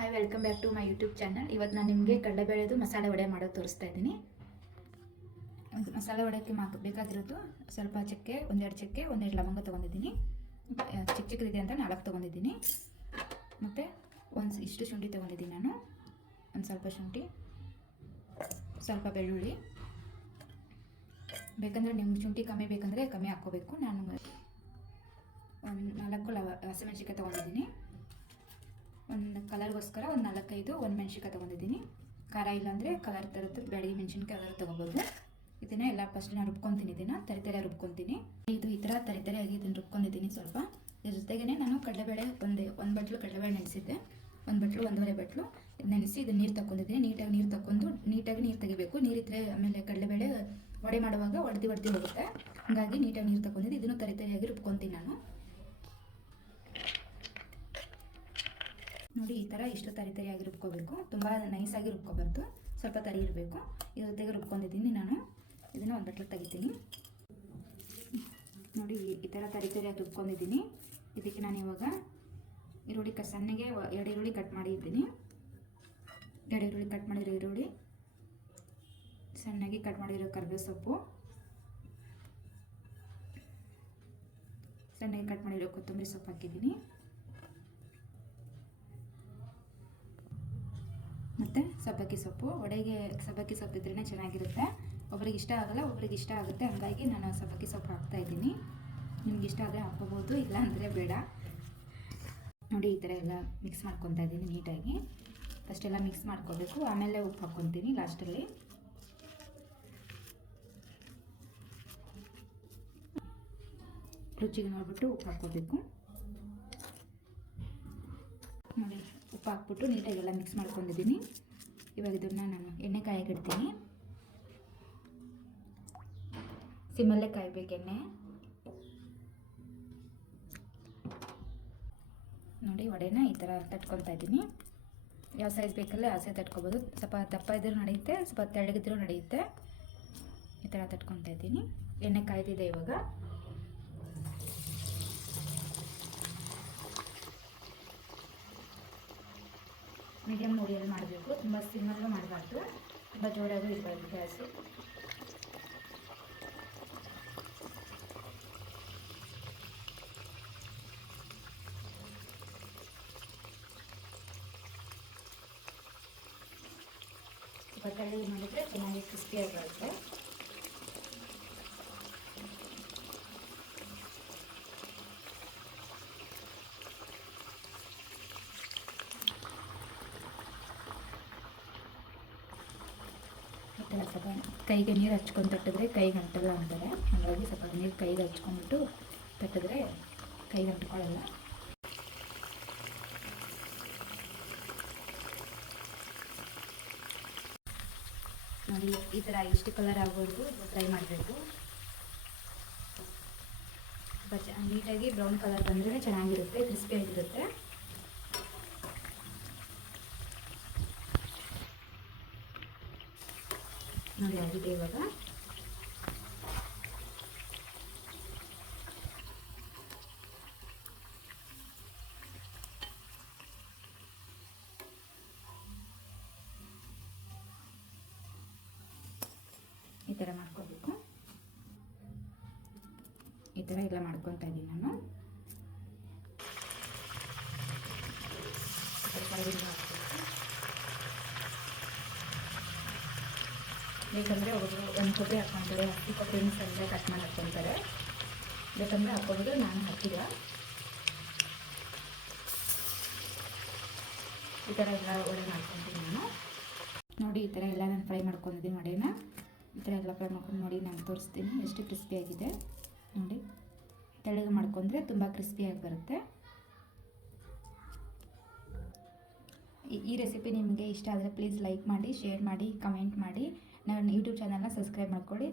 Hi, welcome back to my YouTube channel. ಇವತ್ತು ನಾನು ನಿಮಗೆ ಕಡಲೆಬೇಳೆದು ಮಸಾಲೆ ವಡೆ ಮಾಡೋದು ತೋರಿಸ್ತಾ ಇದ್ದೀನಿ. ಮಸಾಲೆ ವಡೆಗೆ ಬೇಕಾಗಿರೋದು ಸ್ವಲ್ಪ ಚಕ್ಕೆ, ಒಂದೆರಡು ಚಕ್ಕೆ, ಒಂದೆರಡು ಲವಂಗ ತೊಗೊಂಡಿದ್ದೀನಿ. ಚಿಕ್ಕದಿದೆ ಅಂತ 4 ತೊಗೊಂಡಿದ್ದೀನಿ. ಮತ್ತು ಇಷ್ಟು ಶುಂಠಿ ತೊಗೊಂಡಿದ್ದೀನಿ ನಾನು. ಒಂದು ಸ್ವಲ್ಪ ಶುಂಠಿ, ಸ್ವಲ್ಪ ಬೆಳ್ಳುಳ್ಳಿ. ಬೇಕಂದರೆ ನಿಮ್ಗೆ ಶುಂಠಿ ಕಮ್ಮಿ ಬೇಕಂದರೆ ಕಮ್ಮಿ ಹಾಕ್ಕೋಬೇಕು. ನಾನು ಒಂದು 4 ಹಸಿಮೆಣ್ಸಿಕಾಯಿ ತೊಗೊಂಡಿದ್ದೀನಿ. ಒಂದು ಕಲರ್ಗೋಸ್ಕರ ಒಂದು 4-5 ಮೆಣಸಿನ್ಕಾಯಿ ತೊಗೊಂಡಿದ್ದೀನಿ. ಖಾರ ಇಲ್ಲಾಂದರೆ ಕಲರ್ ತರುತ್ತೆ, ಬೆಳಗ್ಗೆ ಮೆಣಸಿನ್ಕಾಯಿ ಕಲರ್ ತೊಗೋಬೋದು. ಇದನ್ನು ಎಲ್ಲ ಫಸ್ಟ್ ನಾನು ರುಬ್ಕೊತೀನಿ. ಇದನ್ನು ತರಿತರೆ ರುಬ್ಕೊತೀನಿ. ಇದು ಈ ಥರ ತರಿತರೆಯಾಗಿ ಇದನ್ನು ರುಬ್ಕೊಂಡಿದ್ದೀನಿ ಸ್ವಲ್ಪ. ಇದ್ರ ಜೊತೆಗೇ ನಾನು ಕಡಲೆಬೇಳೆ ಒಂದು ಬಟ್ಲು ಕಡಲೆಬೇಳೆ ನೆನೆಸಿದ್ದೆ. 1 ಬಟ್ಲು 1.5 ಬಟ್ಲು ನೆನೆಸಿ ಇದನ್ನು ನೀರು ತಗೊಂಡಿದ್ದೀನಿ. ನೀಟಾಗಿ ನೀರು ತೆಗಿಬೇಕು. ನೀರಿದ್ದರೆ ಆಮೇಲೆ ಕಡಲೆಬೇಳೆ ವಡೆ ಮಾಡುವಾಗ ಒಡೆದು ಹೋಗುತ್ತೆ. ಹಾಗಾಗಿ ನೀಟಾಗಿ ನೀರು ತಗೊಂಡಿದ್ದು ಇದನ್ನು ತರಿತರೆಯಾಗಿ ರುಬ್ಕೊತೀನಿ ನಾನು. ನೋಡಿ, ಈ ಥರ ಇಷ್ಟು ತರಿತರಿಯಾಗಿ ರುಬ್ಕೋಬೇಕು. ತುಂಬ ನೈಸಾಗಿ ರುಬ್ಕೋಬಾರ್ದು, ಸ್ವಲ್ಪ ತರಿ ಇರಬೇಕು. ಇದ್ರ ಜೊತೆಗೆ ರುಬ್ಕೊಂಡಿದ್ದೀನಿ ನಾನು. ಇದನ್ನು ಒಂದು ಬಟ್ಲು ತೆಗಿತೀನಿ. ನೋಡಿ, ಈ ಥರ ತರಿತರಿಯಾಗಿ ರುಬ್ಕೊಂಡಿದ್ದೀನಿ. ಇದಕ್ಕೆ ನಾನು ಇವಾಗ ಈರುಳ್ಳಿ ಸಣ್ಣಗೆ 2 ಈರುಳ್ಳಿ ಕಟ್ ಮಾಡಿದ್ದೀನಿ. 2 ಈರುಳ್ಳಿ ಕಟ್ ಮಾಡಿರೋ ಈರುಳ್ಳಿ, ಸಣ್ಣಗೆ ಕಟ್ ಮಾಡಿರೋ ಕರಿಬೇವು ಸೊಪ್ಪು, ಸಣ್ಣಗೆ ಕಟ್ ಮಾಡಿರೋ ಕೊತ್ತಂಬರಿ ಸೊಪ್ಪು ಹಾಕಿದ್ದೀನಿ. ಮತ್ತು ಸಬ್ಬಕ್ಕಿ ಸೊಪ್ಪು. ವಡೆಗೆ ಸಬ್ಬಕ್ಕಿ ಸೊಪ್ಪು ಇದ್ರೇ ಚೆನ್ನಾಗಿರುತ್ತೆ. ಒಬ್ರಿಗೆ ಇಷ್ಟ ಆಗಲ್ಲ, ಒಬ್ರಿಗೆ ಇಷ್ಟ ಆಗುತ್ತೆ. ಹಾಗಾಗಿ ನಾನು ಸಬ್ಬಕ್ಕಿ ಸೊಪ್ಪು ಹಾಕ್ತಾಯಿದ್ದೀನಿ. ನಿಮ್ಗೆ ಇಷ್ಟ ಆದರೆ ಹಾಕ್ಕೋಬೋದು, ಇಲ್ಲ ಅಂದರೆ ಬೇಡ. ನೋಡಿ, ಈ ಥರ ಎಲ್ಲ ಮಿಕ್ಸ್ ಮಾಡ್ಕೊತಾ ಇದ್ದೀನಿ ನೀಟಾಗಿ. ಫಸ್ಟೆಲ್ಲ ಮಿಕ್ಸ್ ಮಾಡ್ಕೋಬೇಕು, ಆಮೇಲೆ ಉಪ್ಪು ಹಾಕ್ಕೊತೀನಿ ಲಾಸ್ಟಲ್ಲಿ. ರುಚಿಗೆ ನೋಡಿಬಿಟ್ಟು ಉಪ್ಪು ಹಾಕ್ಕೋಬೇಕು. ನೋಡಿ, ಉಪ್ಪು ಹಾಕ್ಬಿಟ್ಟು ನೀಟಾಗೆಲ್ಲ ಮಿಕ್ಸ್ ಮಾಡ್ಕೊಂಡಿದ್ದೀನಿ. ಇವಾಗ ಇದನ್ನು ನಾನು ಎಣ್ಣೆ ಕಾಯಕ್ಕೆ ಇಡ್ತೀನಿ. ಸಿಮ್ಮಲ್ಲೇ ಕಾಯಬೇಕು ಎಣ್ಣೆ. ನೋಡಿ, ವಡೆನ ಈ ಥರ ತಟ್ಕೊತಾ ಇದ್ದೀನಿ. ಯಾವ ಸೈಜ್ ಬೇಕಲ್ಲ ಆ ಸೈಜ್ ತಟ್ಕೊಬೋದು. ಸ್ವಲ್ಪ ದಪ್ಪ ಇದ್ರೂ ನಡೆಯುತ್ತೆ, ಸ್ವಲ್ಪ ತೆಳ್ಳಗಿದ್ರೂ ನಡೆಯುತ್ತೆ. ಈ ಥರ ತಟ್ಕೊತಾ ಇದ್ದೀನಿ. ಎಣ್ಣೆ ಕಾಯ್ದಿದೆ ಇವಾಗ. ಮೀಡಿಯಮ್ ಉರಿಯಲ್ಲಿ ಮಾಡಬೇಕು, ತುಂಬ ಸಿಮ್ಮಲ್ಲೂ ಮಾಡಬಾರ್ದು, ತುಂಬ ಜೋರಾಗೂ ಇರಬಾರ್ದು ಗ್ಯಾಸು. ಸ್ವಲ್ಪ ತಳ್ಳಿ ಮಾಡಿದರೆ ಚೆನ್ನಾಗಿ ಕ್ರಿಸ್ಪಿಯಾಗಿ ಬರುತ್ತೆ. ಸ್ವಲ್ಪ ಕೈಗೆ ನೀರು ಹಚ್ಕೊಂಡು ತಟ್ಟಿದ್ರೆ ಕೈಗೆ ಅಂಟಲ್ಲ ಅಂತಾರೆ. ಹಾಗಾಗಿ ಸ್ವಲ್ಪ ನೀರು ಕೈಗೆ ಹಚ್ಕೊಂಡ್ಬಿಟ್ಟು ತಟ್ಟಿದ್ರೆ ಕೈಗೆ ಅಂಟ್ಕೊಳ್ಳಲ್ಲ. ನೋಡಿ, ಈ ಥರ ಇಷ್ಟು ಕಲರ್ ಆಗೋವರೆಗೂ ಫ್ರೈ ಮಾಡಬೇಕು. ನೀಟಾಗಿ ಬ್ರೌನ್ ಕಲರ್ ಬಂದರೆ ಚೆನ್ನಾಗಿರುತ್ತೆ, ಕ್ರಿಸ್ಪಿಯಾಗಿರುತ್ತೆ. ನೋಡಿ, ಆಗಿದೆ ಇವಾಗ. ಈ ಥರ ಮಾಡ್ಕೋಬೇಕು. ಈ ಥರ ಎಲ್ಲ ಮಾಡ್ಕೊತಾ ಇದ್ದೀನಿ ನಾನು. ಬೇಕಂದರೆ ಒಬ್ಬರು ಒಂದು ಕೊಬ್ಬರಿ ಹಾಕ್ಕೊತಾರೆ, ಹಸಿ ಕೊಬ್ಬರಿನ ಸಣ್ಣ ಕಟ್ ಮಾಡಿ ಹಾಕ್ಕೊತಾರೆ. ಬೇಕಂದರೆ ಹಾಕ್ಕೊಂಡು ನಾನು ಹಾಕಿಲ್ಲ. ಈ ಥರ ಎಲ್ಲ ವಡೆ ಮಾಡ್ಕೊತೀನಿ ನಾನು. ನೋಡಿ, ಈ ಥರ ಎಲ್ಲ ನಾನು ಫ್ರೈ ಮಾಡ್ಕೊಂಡಿದ್ದೀನಿ ವಡೆನ. ಈ ಥರ ಎಲ್ಲ ಫ್ರೈ ಮಾಡ್ಕೊಂಡು ನೋಡಿ ನಾನು ತೋರಿಸ್ತೀನಿ ಎಷ್ಟು ಕ್ರಿಸ್ಪಿಯಾಗಿದೆ. ನೋಡಿ, ತೆಳ್ಳಗೆ ಮಾಡ್ಕೊಂಡ್ರೆ ತುಂಬ ಕ್ರಿಸ್ಪಿಯಾಗಿ ಬರುತ್ತೆ. ಈ ರೆಸಿಪಿ ನಿಮಗೆ ಇಷ್ಟ ಆದರೆ ಪ್ಲೀಸ್ ಲೈಕ್ ಮಾಡಿ, ಶೇರ್ ಮಾಡಿ, ಕಮೆಂಟ್ ಮಾಡಿ. ನನ್ನ ಯೂಟ್ಯೂಬ್ ಚಾನಲ್ನ ಸಬ್ಸ್ಕ್ರೈಬ್ ಮಾಡ್ಕೊಳ್ಳಿ.